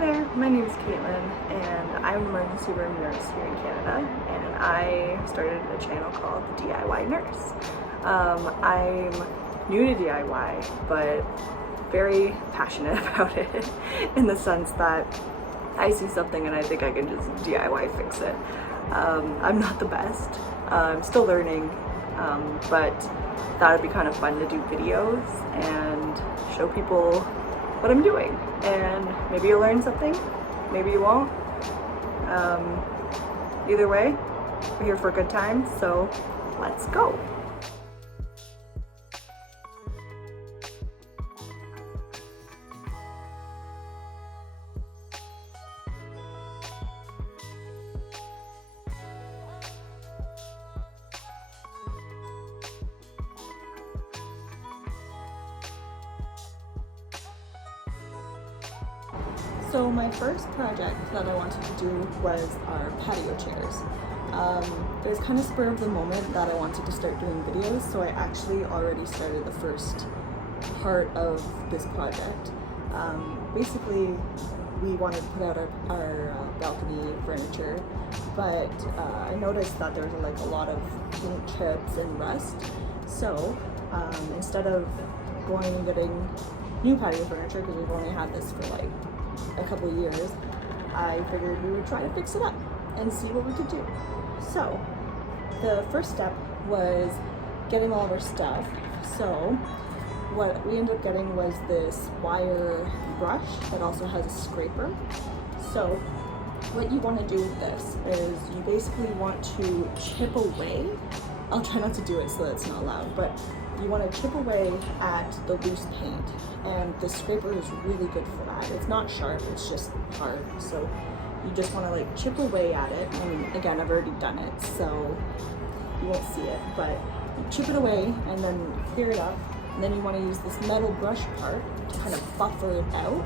there, my name is Kaitlyn and I'm an emergency room nurse here in Canada, and I started a channel called The DIY Nurse. I'm new to DIY but very passionate about it in the sense that I see something and I think I can just DIY fix it. I'm not the best, I'm still learning, but thought it'd be kind of fun to do videos and show people what I'm doing, and maybe you'll learn something, maybe you won't. Either way, we're here for a good time, so let's go. So my first project that I wanted to do was our patio chairs. It was kind of spur of the moment that I wanted to start doing videos, so I actually already started the first part of this project. Basically, we wanted to put out our balcony furniture, but I noticed that there was like a lot of paint chips and rust. So instead of going and getting new patio furniture, because we've only had this for like a couple of years, I figured we would try to fix it up and see what we could do. So the first step was getting all of our stuff. So what we ended up getting was this wire brush that also has a scraper. So what you want to do with this is you basically want to chip away. I'll try not to do it so that it's not loud, but you want to chip away at the loose paint, and the scraper is really good for that. It's not sharp, it's just hard, so you just want to like chip away at it. And again, I've already done it, so you won't see it, but you chip it away and then clear it up, and then you want to use this metal brush part to kind of buffer it out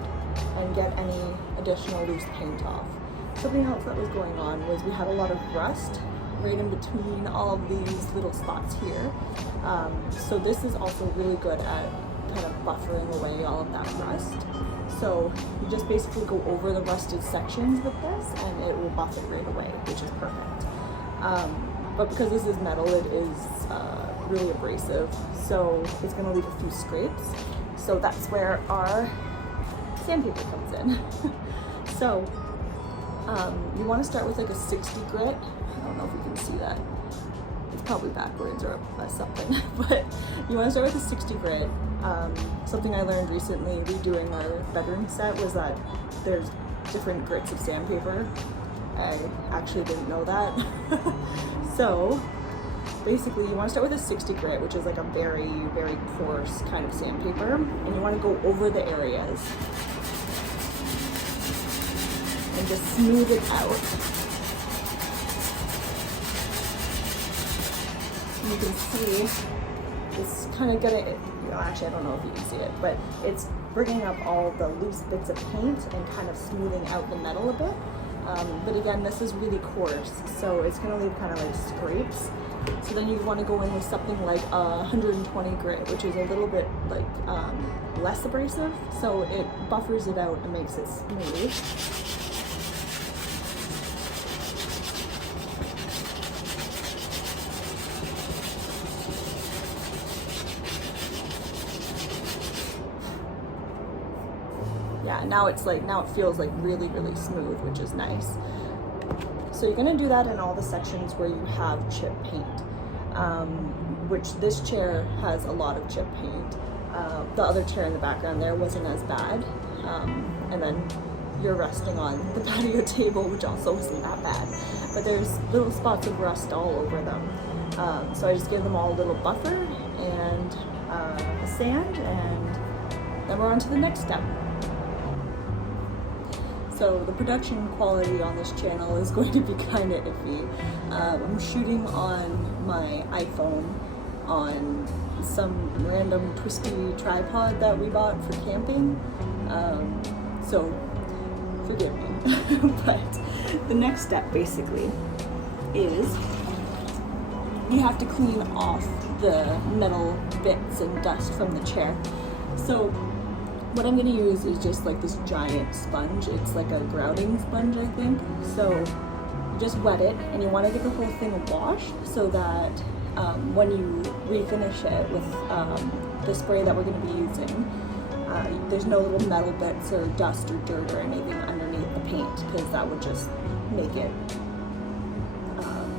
and get any additional loose paint off. Something else that was going on was we had a lot of rust right in between all of these little spots here. So this is also really good at kind of buffering away all of that rust. So you just basically go over the rusted sections with this and it will buff it right away, which is perfect. But because this is metal, it is really abrasive, so it's going to leave a few scrapes. So that's where our sandpaper comes in. So you want to start with like a 60 grit. I don't know if you can see that. It's probably backwards or something, but you want to start with a 60 grit. Something I learned recently redoing our bedroom set was that there's different grits of sandpaper. I actually didn't know that. So basically you want to start with a 60 grit, which is like a very, very coarse kind of sandpaper, and you want to go over the areas and just smooth it out. You can see it's kind of gonna, actually I don't know if you can see it, but it's bringing up all the loose bits of paint and kind of smoothing out the metal a bit. But again, this is really coarse, so it's gonna leave kind of like scrapes. So then you want to go in with something like a 120 grit, which is a little bit like less abrasive, so it buffers it out and makes it smooth. Yeah, now it feels like really, really smooth, which is nice. So you're gonna do that in all the sections where you have chip paint, which this chair has a lot of chip paint. The other chair in the background there wasn't as bad. And then you're resting on the patio table, which also wasn't that bad. But there's little spots of rust all over them. So I just give them all a little buffer and a sand, and then we're on to the next step. So the production quality on this channel is going to be kind of iffy. I'm shooting on my iPhone on some random twisty tripod that we bought for camping. So forgive me. But the next step basically is you have to clean off the metal bits and dust from the chair. So what I'm gonna use is just like this giant sponge. It's like a grouting sponge, I think. So you just wet it, and you want to give the whole thing a wash so that when you refinish it with the spray that we're going to be using, there's no little metal bits or dust or dirt or anything underneath the paint, because that would just make it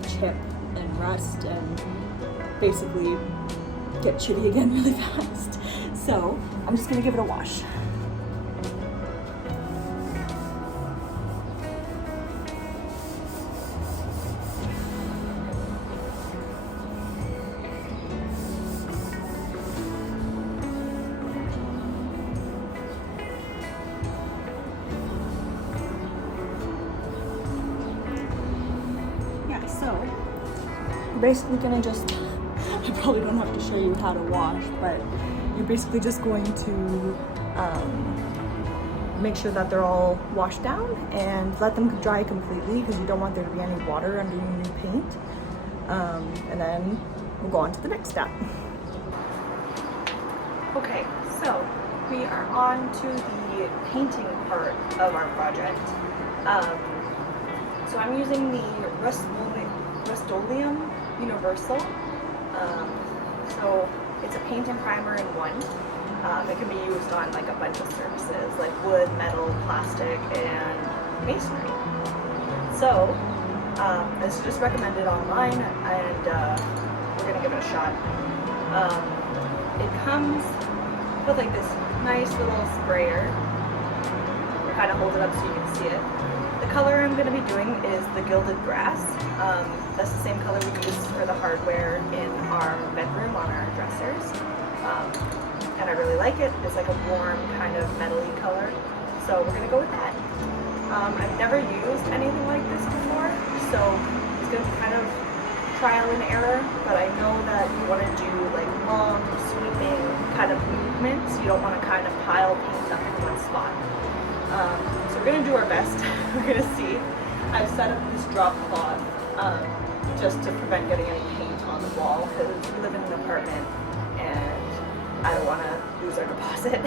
chip and rust and basically get chippy again really fast. So I'm just going to give it a wash. So you're basically gonna just, I probably don't have to show you how to wash, but you're basically just going to make sure that they're all washed down and let them dry completely, because you don't want there to be any water under your new paint. And then we'll go on to the next step. Okay, so we are on to the painting part of our project. So I'm using the Oleum Universal. So it's a paint and primer in one. It can be used on like a bunch of surfaces like wood, metal, plastic, and masonry. So this is just recommended online, and we're gonna give it a shot. It comes with like this nice little sprayer. We'll kind of hold it up so you can see it. The color I'm going to be doing is the Gilded Brass. That's the same color we use for the hardware in our bedroom on our dressers. And I really like it. It's like a warm kind of metal-y color. So we're going to go with that. I've never used anything like this before, so it's going to be kind of trial and error, but I know that you want to do like long, sweeping kind of movements. You don't want to kind of pile paint up in one spot. So we're going to do our best. We're going to see. I've set up this drop cloth just to prevent getting any paint on the wall, because we live in an apartment and I don't want to lose our deposit.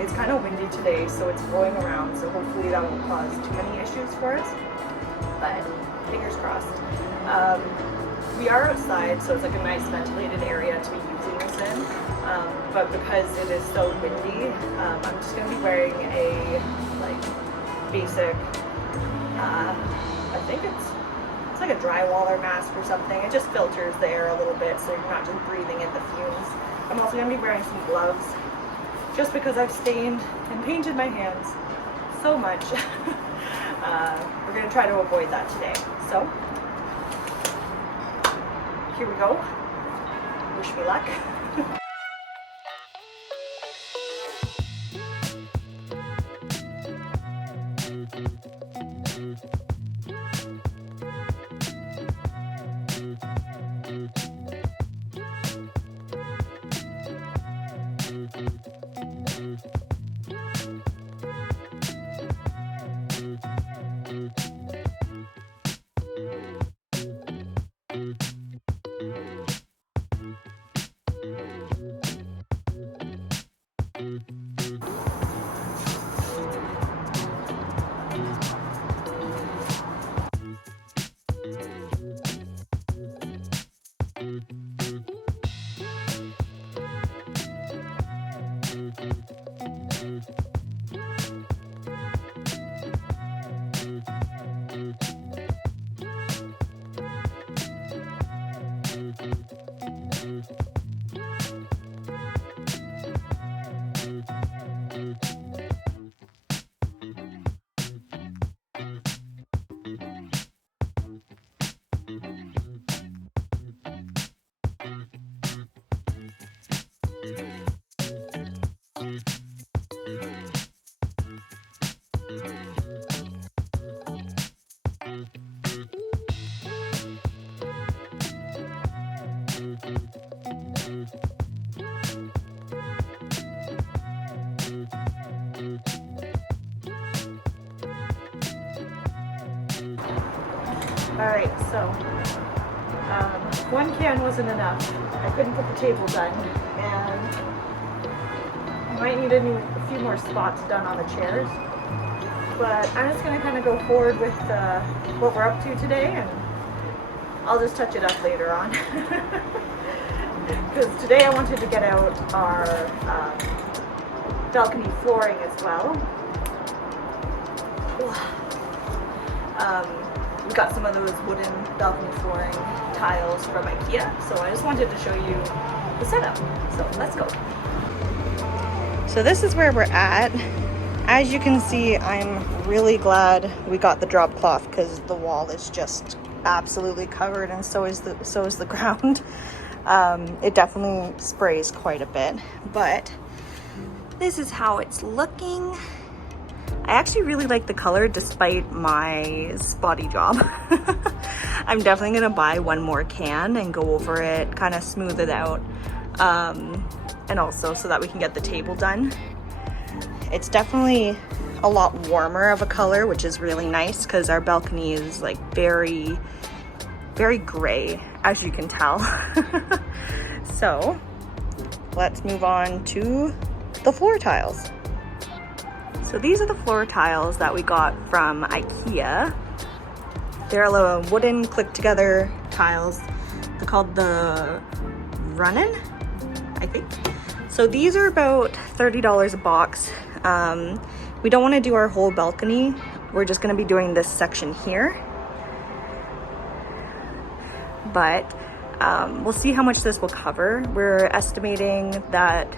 It's kind of windy today, so it's blowing around, so hopefully that won't cause too many issues for us, but fingers crossed. We are outside, so it's like a nice ventilated area to be using this in. But because it is so windy, I'm just going to be wearing a like basic, I think it's like a drywaller mask or something. It just filters the air a little bit so you're not just breathing in the fumes. I'm also going to be wearing some gloves just because I've stained and painted my hands so much. We're going to try to avoid that today. So here we go. Wish me luck. Alright, so one can wasn't enough. I couldn't get the table done, and might need a few more spots done on the chairs. But I'm just going to kind of go forward with what we're up to today, and I'll just touch it up later on. Because today I wanted to get out our balcony flooring as well. We got some of those wooden balcony flooring tiles from IKEA, so I just wanted to show you the setup. So let's go. So this is where we're at. As you can see, I'm really glad we got the drop cloth because the wall is just absolutely covered, and so is the ground. It definitely sprays quite a bit, but this is how it's looking. I actually really like the color despite my spotty job. I'm definitely gonna buy one more can and go over it, kind of smooth it out, and also so that we can get the table done. It's definitely a lot warmer of a color, which is really nice because our balcony is like very, very gray, as you can tell. So let's move on to the floor tiles. So these are the floor tiles that we got from IKEA. They're wooden click-together tiles. They're called the Run-In, I think. So these are about $30 a box. We don't want to do our whole balcony. We're just going to be doing this section here. But we'll see how much this will cover. We're estimating that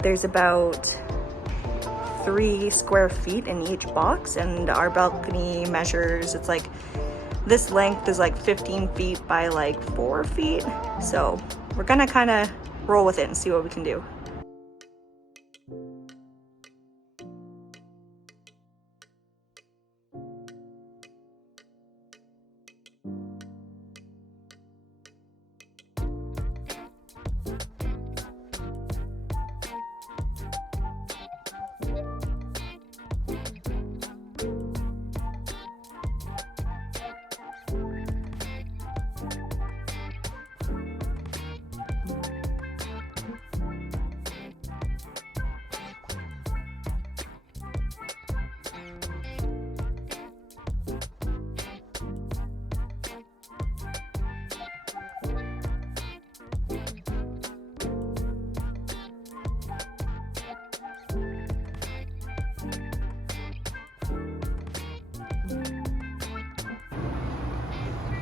there's about 3 square feet in each box, and our balcony measures, it's like this length is like 15 feet by like 4 feet. So we're gonna kind of roll with it and see what we can do.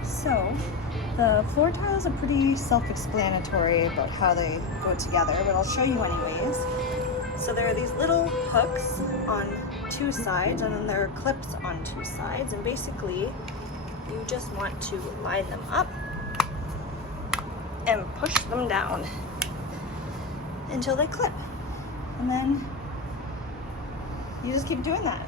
So the floor tiles are pretty self-explanatory about how they go together, but I'll show you anyways. So there are these little hooks on 2 sides, and then there are clips on 2 sides, and basically you just want to line them up and push them down until they clip, and then you just keep doing that.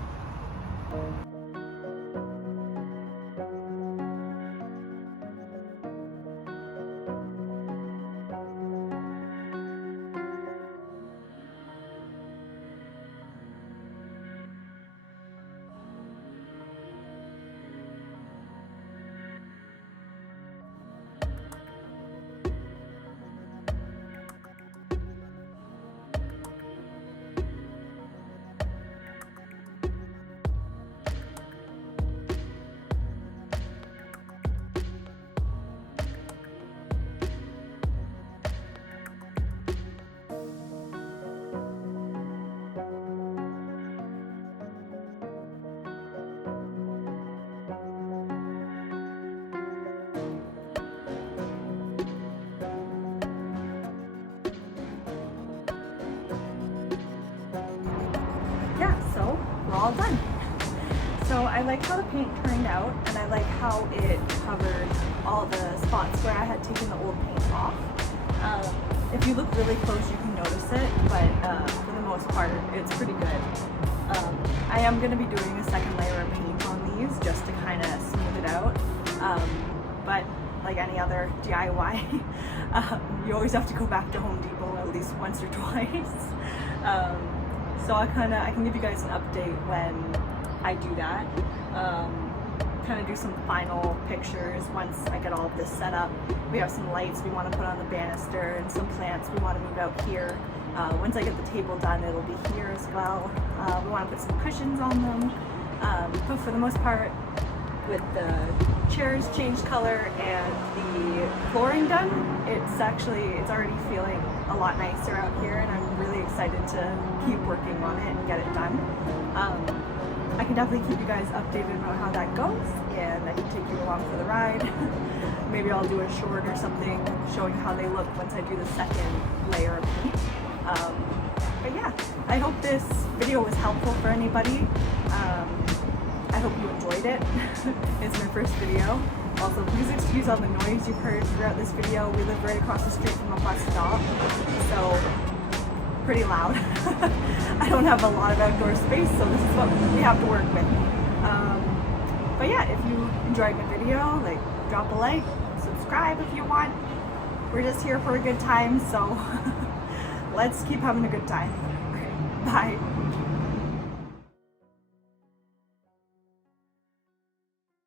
We're all done. So I like how the paint turned out, and I like how it covered all the spots where I had taken the old paint off. If you look really close, you can notice it, but for the most part, it's pretty good. I am going to be doing a second layer of paint on these just to kind of smooth it out. But like any other DIY, you always have to go back to Home Depot at least once or twice. So I can give you guys an update when I do that. kind of do some final pictures once I get all of this set up. We have some lights we want to put on the banister and some plants we want to move out here. Once I get the table done, it'll be here as well. We want to put some cushions on them. But for the most part, with the chairs changed color and the flooring done, it's already feeling a lot nicer out here, and I'm really excited to keep working on it and get it done. I can definitely keep you guys updated on how that goes, and I can take you along for the ride. Maybe I'll do a short or something showing how they look once I do the second layer of paint. But yeah, I hope this video was helpful for anybody. I hope you enjoyed it. It's my first video. Also, please excuse all the noise you've heard throughout this video. We live right across the street from a bus stop, so pretty loud. I don't have a lot of outdoor space, so this is what we have to work with. But yeah, if you enjoyed my video, like, drop a like, subscribe if you want. We're just here for a good time, so let's keep having a good time. Bye.